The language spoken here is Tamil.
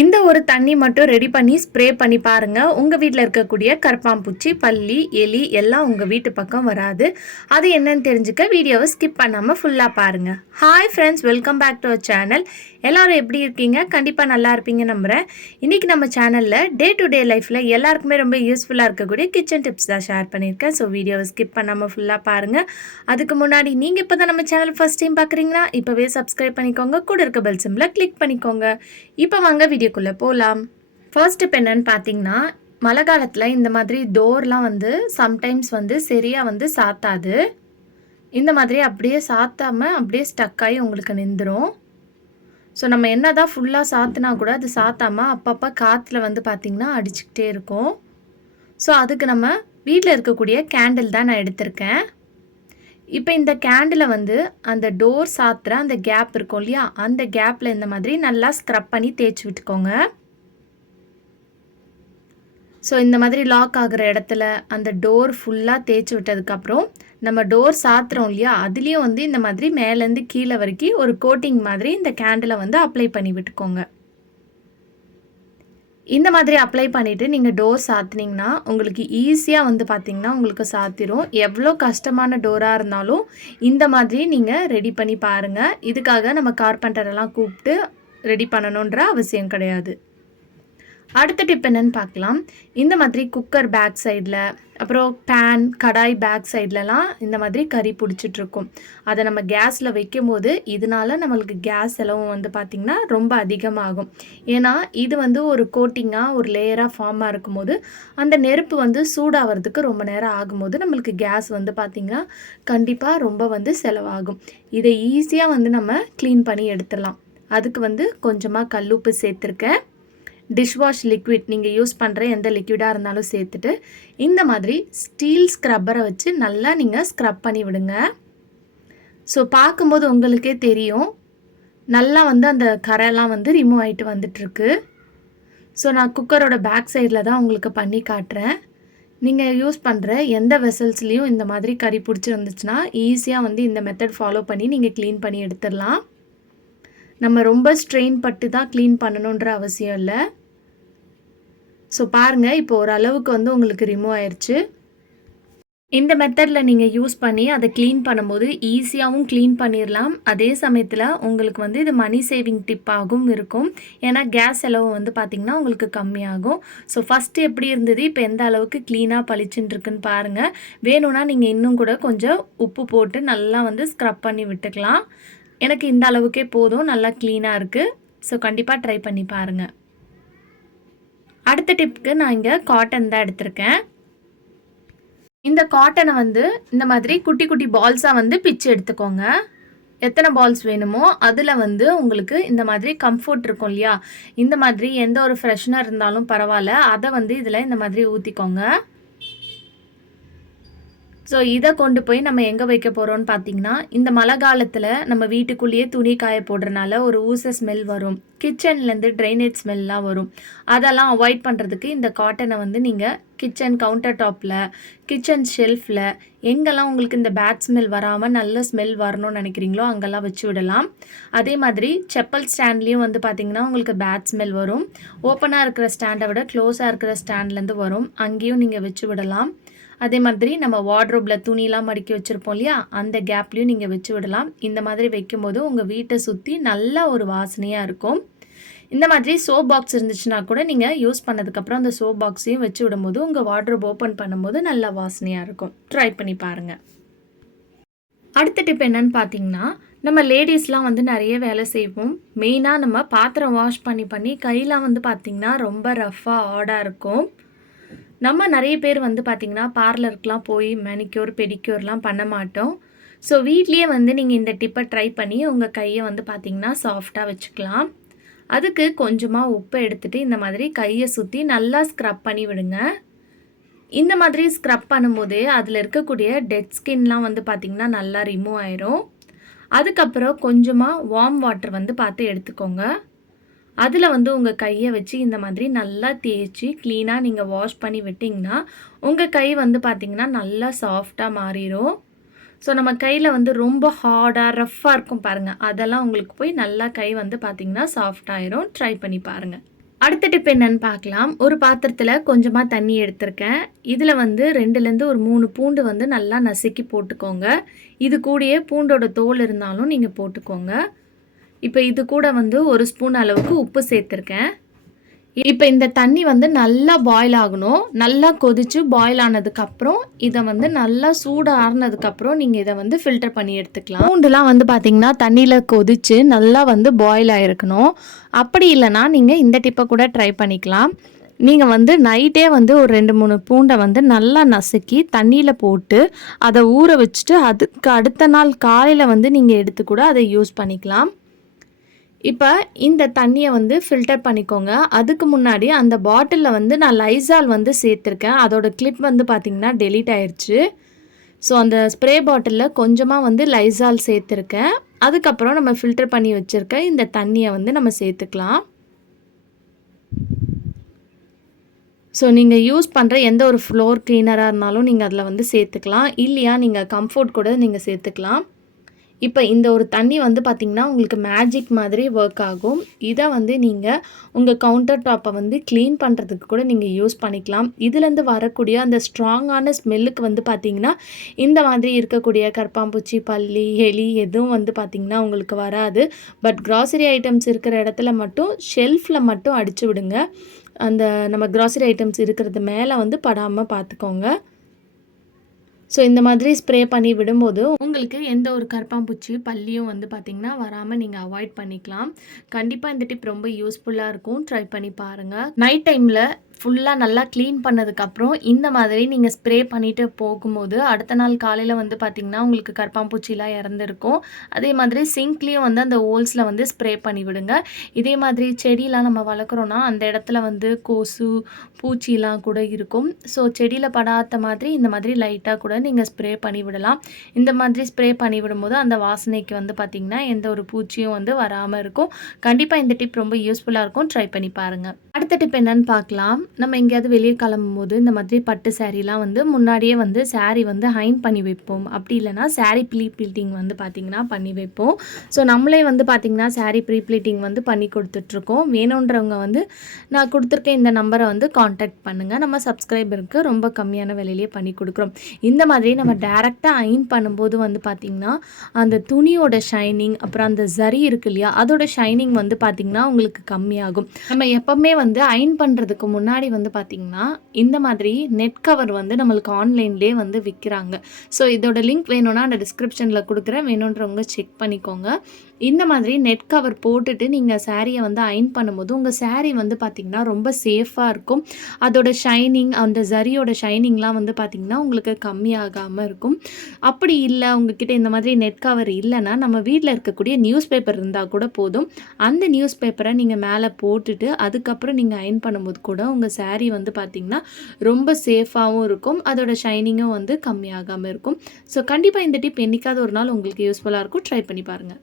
இந்த ஒரு தண்ணி மட்டும் ரெடி பண்ணி ஸ்ப்ரே பண்ணி பாருங்க. உங்க வீட்டில் இருக்கக்கூடிய கருப்பாம்பூச்சி பல்லி எலி எல்லாம் உங்க வீட்டு பக்கம் வராது. அது என்னன்னு தெரிஞ்சுக்க வீடியோவை ஸ்கிப் பண்ணாம ஃபுல்லா பாருங்க. Hi friends welcome back to our channel எல்லாரும் எப்படி இருக்கீங்க? கண்டிப்பாக நல்லா இருப்பீங்க நம்புகிறேன் இன்றைக்கி நம்ம சேனலில் டே டு டே லைஃப்பில் எல்லாருக்குமே ரொம்ப யூஸ்ஃபுல்லாக இருக்கக்கூடிய கிச்சன் டிப்ஸ் தான் ஷேர் பண்ணியிருக்கேன். ஸோ வீடியோவை ஸ்கிப் பண்ணாமல் ஃபுல்லாக பாருங்கள் அதுக்கு முன்னாடி நீங்கள் இப்போ தான் நம்ம சேனல் ஃபஸ்ட் டைம் பார்க்குறீங்கன்னா இப்போவே சப்ஸ்கிரைப் பண்ணிக்கோங்க. கூட இருக்க பெல் சிம்மில் கிளிக் பண்ணிக்கோங்க. இப்போ வாங்க வீடியோக்குள்ளே போகலாம் ஃபர்ஸ்ட் இப்போ என்னன்னு பார்த்தீங்கன்னா மழை காலத்தில் இந்த மாதிரி டோர்லாம் வந்து சம்டைம்ஸ் வந்து சரியாக வந்து சாத்தாது. இந்த மாதிரி அப்படியே சாத்தாமல் அப்படியே ஸ்டக் ஆகி உங்களுக்கு நின்றுடும் ஸோ நம்ம என்ன தான் ஃபுல்லாக சாத்தினா கூட அது சாத்தாமல் அப்பப்போ காற்றுல வந்து பார்த்திங்கன்னா அடிச்சுக்கிட்டே இருக்கும். ஸோ அதுக்கு நம்ம வீட்டில் இருக்கக்கூடிய கேண்டில் தான் நான் எடுத்திருக்கேன். இப்போ இந்த கேண்டிலை வந்து அந்த டோர் சாத்துற அந்த கேப் இருக்கும் இல்லையா? அந்த கேப்பில் இந்த மாதிரி நல்லா ஸ்க்ரப் பண்ணி தேய்ச்சி விட்டுக்கோங்க. ஸோ இந்த மாதிரி லாக் ஆகிற இடத்துல அந்த டோர் ஃபுல்லாக தேய்ச்சி விட்டதுக்கப்புறம் நம்ம டோர் சாத்துறோம் இல்லையா? அதுலேயும் வந்து இந்த மாதிரி மேலேருந்து கீழே வரைக்கும் ஒரு கோட்டிங் மாதிரி இந்த கேண்டிலை வந்து அப்ளை பண்ணி விட்டுக்கோங்க. இந்த மாதிரி அப்ளை பண்ணிவிட்டு நீங்கள் டோர் சாத்தினீங்கன்னா உங்களுக்கு ஈஸியாக வந்து பார்த்திங்கன்னா உங்களுக்கு சாத்திரும். எவ்வளோ கஷ்டமான டோராக இருந்தாலும் இந்த மாதிரி நீங்கள் ரெடி பண்ணி பாருங்கள் இதுக்காக நம்ம கார்பெண்டரெல்லாம் கூப்பிட்டு ரெடி பண்ணணுன்ற அவசியம் கிடையாது. அடுத்த டிப் என்னன்னு பார்க்கலாம். இந்த மாதிரி குக்கர் பேக் சைடில் அப்புறம் பேன் கடாய் பேக் சைட்லலாம் இந்த மாதிரி கறி பிடிச்சிட்ருக்கும். அதை நம்ம கேஸில் வைக்கும் போது இதனால நம்மளுக்கு கேஸ் செலவும் வந்து பார்த்திங்கன்னா ரொம்ப அதிகமாகும். ஏன்னா இது வந்து ஒரு கோட்டிங்காக ஒரு லேயராக ஃபார்மாக இருக்கும்போது அந்த நெருப்பு வந்து சூடாகிறதுக்கு ரொம்ப நேரம் ஆகும்போது நம்மளுக்கு கேஸ் வந்து பார்த்திங்கன்னா கண்டிப்பாக ரொம்ப வந்து செலவாகும். இதை ஈஸியாக வந்து நம்ம க்ளீன் பண்ணி எடுத்துடலாம். அதுக்கு வந்து கொஞ்சமாக கல்லுப்பு சேர்த்துருக்கேன். டிஷ்வாஷ் லிக்விட் நீங்கள் யூஸ் பண்ணுற எந்த லிக்விடாக இருந்தாலும் சேர்த்துட்டு இந்த மாதிரி ஸ்டீல் ஸ்க்ரப்பரை வச்சு நல்லா நீங்கள் ஸ்க்ரப் பண்ணி விடுங்க. ஸோ பார்க்கும்போது உங்களுக்கே தெரியும். நல்லா வந்து அந்த கரையெல்லாம் வந்து ரிமூவ் ஆகிட்டு வந்துட்டுருக்கு. ஸோ நான் குக்கரோட பேக் சைடில் தான் உங்களுக்கு பண்ணி காட்டுறேன். நீங்கள் யூஸ் பண்ணுற எந்த வெசல்ஸ்லேயும் இந்த மாதிரி கறி பிடிச்சிருந்துச்சுன்னா ஈஸியாக வந்து இந்த மெத்தட் ஃபாலோ பண்ணி நீங்கள் க்ளீன் பண்ணி எடுத்துடலாம். நம்ம ரொம்ப ஸ்ட்ரெயின் பட்டு தான் க்ளீன் பண்ணணுன்ற அவசியம் இல்லை. ஸோ பாருங்கள் இப்போ ஓரளவுக்கு வந்து உங்களுக்கு ரிமூவ் ஆயிடுச்சு இந்த மெத்தடில் நீங்கள் யூஸ் பண்ணி அதை க்ளீன் பண்ணும்போது ஈஸியாகவும் க்ளீன் பண்ணிடலாம் அதே சமயத்தில் உங்களுக்கு வந்து இது மணி சேவிங் டிப்பாகவும் இருக்கும். ஏன்னா கேஸ் செலவு வந்து பார்த்திங்கன்னா உங்களுக்கு கம்மியாகும். ஸோ ஃபஸ்ட்டு எப்படி இருந்தது? இப்போ எந்த அளவுக்கு க்ளீனாக பளிச்சுன்னு இருக்குன்னு பாருங்கள் வேணும்னா நீங்கள் இன்னும் கூட கொஞ்சம் உப்பு போட்டு நல்லா வந்து ஸ்க்ரப் பண்ணி விட்டுக்கலாம். எனக்கு இந்த அளவுக்கே போதும் நல்லா க்ளீனாக இருக்குது ஸோ கண்டிப்பாக ட்ரை பண்ணி பாருங்கள் அடுத்த டிப்புக்கு நான் இங்கே காட்டன் தான் எடுத்திருக்கேன். இந்த காட்டனை வந்து இந்த மாதிரி குட்டி குட்டி பால்ஸாக வந்து பிச்சு எடுத்துக்கோங்க. எத்தனை பால்ஸ் வேணுமோ அதில் வந்து உங்களுக்கு இந்த மாதிரி கம்ஃபர்ட் இருக்கும் இல்லையா? இந்த மாதிரி எந்த ஒரு ஃப்ரெஷ்னர் இருந்தாலும் பரவாயில்ல. அதை வந்து இதில் இந்த மாதிரி ஊற்றிக்கோங்க ஸோ இதை கொண்டு போய் நம்ம எங்கே வைக்க போகிறோம்னு பார்த்தீங்கன்னா இந்த மழை காலத்தில் நம்ம வீட்டுக்குள்ளேயே துணி காய போடுறனால ஒரு ஊச ஸ்மெல் வரும். கிச்சன்லேருந்து ட்ரைனேஜ் ஸ்மெல்லாம் வரும். அதெல்லாம் அவாய்ட் பண்ணுறதுக்கு இந்த காட்டனை வந்து நீங்கள் கிச்சன் கவுண்டர் டாப்பில் கிச்சன் ஷெல்ஃபில் எங்கெல்லாம் உங்களுக்கு இந்த பேட் ஸ்மெல் வராமல் நல்ல ஸ்மெல் வரணும்னு நினைக்கிறீங்களோ அங்கெல்லாம் வச்சு விடலாம். அதே மாதிரி செப்பல் ஸ்டாண்ட்லேயும் வந்து பார்த்திங்கன்னா உங்களுக்கு பேட் ஸ்மெல் வரும். ஓப்பனாக இருக்கிற ஸ்டாண்டை விட க்ளோஸாக இருக்கிற ஸ்டாண்ட்லேருந்து வரும். அங்கேயும் நீங்கள் வச்சு விடலாம். அதே மாதிரி நம்ம வார்ட்ரோப்பில் துணிலாம் மடிக்கி வச்சுருப்போம் இல்லையா? அந்த கேப்லேயும் நீங்கள் வச்சு விடலாம். இந்த மாதிரி வைக்கும்போது உங்கள் வீட்டை சுற்றி நல்ல ஒரு வாசனையாக இருக்கும். இந்த மாதிரி சோப் பாக்ஸ் இருந்துச்சுன்னா கூட நீங்கள் யூஸ் பண்ணதுக்கப்புறம் அந்த சோப் பாக்ஸையும் வச்சு விடும்போது உங்கள் வார்ட்ரோப் ஓப்பன் பண்ணும்போது நல்ல வாசனையாக இருக்கும். ட்ரை பண்ணி பாருங்கள் அடுத்த டிப் என்னன்னு பார்த்தீங்கன்னா நம்ம லேடிஸ்லாம் வந்து நிறைய வேலை செய்வோம். மெயினாக நம்ம பாத்திரம் வாஷ் பண்ணி பண்ணி கையெலாம் வந்து பார்த்திங்கன்னா ரொம்ப ரஃப்பாக ஆடாக இருக்கும். நம்ம நிறைய பேர் வந்து பார்த்திங்கன்னா பார்லருக்குலாம் போய் மெனிக்யூர் பெடிக்யூர்லாம் பண்ண மாட்டோம். ஸோ வீட்லேயே வந்து நீங்கள் இந்த டிப்பை ட்ரை பண்ணி உங்கள் கையை வந்து பார்த்திங்கன்னா சாஃப்டாக வச்சுக்கலாம். அதுக்கு கொஞ்சமாக உப்பை எடுத்துகிட்டு இந்த மாதிரி கையை சுற்றி நல்லா ஸ்க்ரப் பண்ணி விடுங்க. இந்த மாதிரி ஸ்க்ரப் பண்ணும்போது அதில் இருக்கக்கூடிய டெட் ஸ்கின்லாம் வந்து பார்த்திங்கன்னா நல்லா ரிமூவ் ஆயிரும். அதுக்கப்புறம் கொஞ்சமாக வார்ம் வாட்டர் வந்து பார்த்து எடுத்துக்கோங்க. அதில் வந்து உங்கள் கையை வச்சு இந்த மாதிரி நல்லா தேய்ச்சி க்ளீனாக நீங்கள் வாஷ் பண்ணி விட்டிங்கன்னா உங்கள் கை வந்து பார்த்திங்கன்னா நல்லா சாஃப்டாக மாறிடும் ஸோ நம்ம கையில் வந்து ரொம்ப ஹார்டாக ரஃப்பாக இருக்கும் பாருங்கள் அதெல்லாம் உங்களுக்கு போய் நல்லா கை வந்து பார்த்திங்கன்னா சாஃப்டாயிரும் ட்ரை பண்ணி பாருங்கள் அடுத்த டிப் என்னன்னு பார்க்கலாம் ஒரு பாத்திரத்தில் கொஞ்சமாக தண்ணி எடுத்திருக்கேன். இதில் வந்து ரெண்டுலேருந்து ஒரு மூணு பூண்டு வந்து நல்லா நசுக்கி போட்டுக்கோங்க. இது கூடயே பூண்டோட தோல் இருந்தாலும் நீங்கள் போட்டுக்கோங்க. இப்போ இது கூட வந்து ஒரு ஸ்பூன் அளவுக்கு உப்பு சேர்த்துருக்கேன். இப்போ இந்த தண்ணி வந்து நல்லா பாயில் ஆகணும். நல்லா கொதிச்சு பாயில் ஆனதுக்கப்புறம் இதை வந்து நல்லா சூடு ஆறுனதுக்கப்புறம் நீங்கள் இதை வந்து ஃபில்டர் பண்ணி எடுத்துக்கலாம். பூண்டுலாம் வந்து பார்த்தீங்கன்னா தண்ணியில் கொதிச்சு நல்லா வந்து பாயில் ஆகிருக்கணும் அப்படி இல்லைன்னா நீங்கள் இந்த டிப்பை கூட ட்ரை பண்ணிக்கலாம். நீங்கள் வந்து நைட்டே வந்து ஒரு ரெண்டு மூணு பூண்டை வந்து நல்லா நசுக்கி தண்ணியில் போட்டு அதை ஊற வச்சுட்டு அதுக்கு அடுத்த நாள் காலையில் வந்து நீங்கள் எடுத்து கூட அதை யூஸ் பண்ணிக்கலாம். இப்போ இந்த தண்ணியை வந்து ஃபில்டர் பண்ணிக்கோங்க. அதுக்கு முன்னாடி அந்த பாட்டிலில் வந்து நான் லைசால் வந்து சேர்த்துருக்கேன். அதோட கிளிப் வந்து பார்த்திங்கன்னா டெலீட் ஆயிடுச்சு ஸோ அந்த ஸ்ப்ரே பாட்டிலில் கொஞ்சமாக வந்து லைசால் சேர்த்துருக்கேன். அதுக்கப்புறம் நம்ம ஃபில்டர் பண்ணி வச்சுருக்க இந்த தண்ணியை வந்து நம்ம சேர்த்துக்கலாம். ஸோ நீங்கள் யூஸ் பண்ணுற எந்த ஒரு ஃப்ளோர் க்ளீனராக இருந்தாலும் நீங்கள் அதில் வந்து சேர்த்துக்கலாம். இல்லையா நீங்கள் கம்ஃபோர்ட் கூட நீங்கள் சேர்த்துக்கலாம். இப்போ இந்த ஒரு தண்ணி வந்து பார்த்திங்கன்னா உங்களுக்கு மேஜிக் மாதிரி ஒர்க் ஆகும். இதை வந்து நீங்கள் உங்கள் கவுண்டர் டாப்பை வந்து க்ளீன் பண்ணுறதுக்கு கூட நீங்கள் யூஸ் பண்ணிக்கலாம். இதுலேருந்து வரக்கூடிய அந்த ஸ்ட்ராங்கான ஸ்மெல்லுக்கு வந்து பார்த்திங்கன்னா இந்த மாதிரி இருக்கக்கூடிய கற்பாம்பூச்சி பல்லி எலி எதுவும் வந்து பார்த்திங்கன்னா உங்களுக்கு வராது. பட் க்ராசரி ஐட்டம்ஸ் இருக்கிற இடத்துல மட்டும் ஷெல்ஃபில் மட்டும் அடித்து விடுங்க. அந்த நம்ம க்ராசரி ஐட்டம்ஸ் இருக்கிறது மேலே வந்து படாமல் பார்த்துக்கோங்க ஸோ இந்த மாதிரி ஸ்ப்ரே பண்ணி விடும்போது உங்களுக்கு எந்த ஒரு கருப்பாம்பூச்சி பள்ளியும் வந்து பார்த்திங்கன்னா வராமல் நீங்கள் அவாய்ட் பண்ணிக்கலாம். கண்டிப்பாக இந்த டிப் ரொம்ப யூஸ்ஃபுல்லாக இருக்கும். ட்ரை பண்ணி பாருங்கள் நைட் டைமில் ஃபுல்லாக நல்லா க்ளீன் பண்ணதுக்கப்புறம் இந்த மாதிரி நீங்கள் ஸ்ப்ரே பண்ணிவிட்டு போகும்போது அடுத்த நாள் காலையில் வந்து பார்த்திங்கன்னா உங்களுக்கு கற்பாம்பூச்சிலாம் இறந்துருக்கும். அதே மாதிரி சிங்க்லேயும் வந்து அந்த ஹோல்ஸில் வந்து ஸ்ப்ரே பண்ணி விடுங்க. இதே மாதிரி செடியெலாம் நம்ம வளர்க்குறோன்னா அந்த இடத்துல வந்து கொசு பூச்சிலாம் கூட இருக்கும். ஸோ செடியில் படாத மாதிரி இந்த மாதிரி லைட்டாக கூட நீங்கள் ஸ்ப்ரே பண்ணி விடலாம் இந்த மாதிரி ஸ்ப்ரே பண்ணி விடும்போது அந்த வாசனைக்கு வந்து பார்த்திங்கன்னா எந்த ஒரு பூச்சியும் வந்து வராமல் இருக்கும். கண்டிப்பாக இந்த டிப் ரொம்ப யூஸ்ஃபுல்லாக இருக்கும். ட்ரை பண்ணி பாருங்கள் அடுத்த டிப் என்னன்னு பார்க்கலாம் நம்ம எங்கேயாவது வெளியே கிளம்பும் போது இந்த மாதிரி பட்டு சேரீலாம் வந்து முன்னாடியே வந்து சேரீ வந்து ஹைன் பண்ணி வைப்போம். அப்படி இல்லைனா சேரீ ப்ளீ ப்ளீட்டிங் வந்து பார்த்திங்கன்னா பண்ணி வைப்போம். ஸோ நம்மளே வந்து பார்த்திங்கன்னா சேரீ ப்ரீ ப்ளீட்டிங் வந்து பண்ணி கொடுத்துட்ருக்கோம். வேணுன்றவங்க வந்து நான் கொடுத்துருக்க இந்த நம்பரை வந்து காண்டாக்ட் பண்ணுங்கள் நம்ம சப்ஸ்கிரைபருக்கு ரொம்ப கம்மியான விலையிலேயே பண்ணி கொடுக்குறோம். இந்த மாதிரி நம்ம டேரெக்டாக அயன் பண்ணும்போது வந்து பார்த்திங்கன்னா அந்த துணியோட ஷைனிங் அப்புறம் அந்த ஜரி இருக்கு இல்லையா அதோட ஷைனிங் வந்து பார்த்திங்கன்னா உங்களுக்கு கம்மியாகும். நம்ம எப்போவுமே வந்து அயன் பண்ணுறதுக்கு முன்னாடி வந்து பார்த்திங்கன்னா இந்த மாதிரி நெட் கவர் வந்து நம்மளுக்கு ஆன்லைன்லேயே வந்து விற்கிறாங்க ஸோ இதோட லிங்க் வேணும்னா அந்த டிஸ்கிரிப்ஷனில் கொடுக்குறேன். வேணுன்றவங்க செக் பண்ணிக்கோங்க. இந்த மாதிரி நெட் கவர் போட்டுட்டு நீங்கள் சேரீயை வந்து அயன் பண்ணும்போது உங்கள் சேரீ வந்து பார்த்திங்கன்னா ரொம்ப சேஃபாக இருக்கும். அதோட ஷைனிங் அந்த ஜரியோட ஷைனிங்லாம் வந்து பார்த்திங்கன்னா உங்களுக்கு பனியாகாமல் இருக்கும். அப்படி இல்லை உங்ககிட்ட இந்த மாதிரி நெட் கவர் இல்லைன்னா நம்ம வீட்டில் இருக்கக்கூடிய நியூஸ் பேப்பர் இருந்தால் கூட போதும். அந்த நியூஸ் பேப்பரை நீங்கள் மேலே போட்டுட்டு அதுக்கப்புறம் நீங்கள் அயன் பண்ணும்போது கூட உங்கள் சேரீ வந்து பார்த்திங்கன்னா ரொம்ப சேஃபாகவும் இருக்கும். அதோட ஷைனிங்கும் வந்து கம்மியாகாமல் இருக்கும். ஸோ கண்டிப்பாக இந்த டிப் என்றைக்காவது ஒரு நாள் உங்களுக்கு யூஸ்ஃபுல்லாக இருக்கும். ட்ரை பண்ணி பாருங்கள்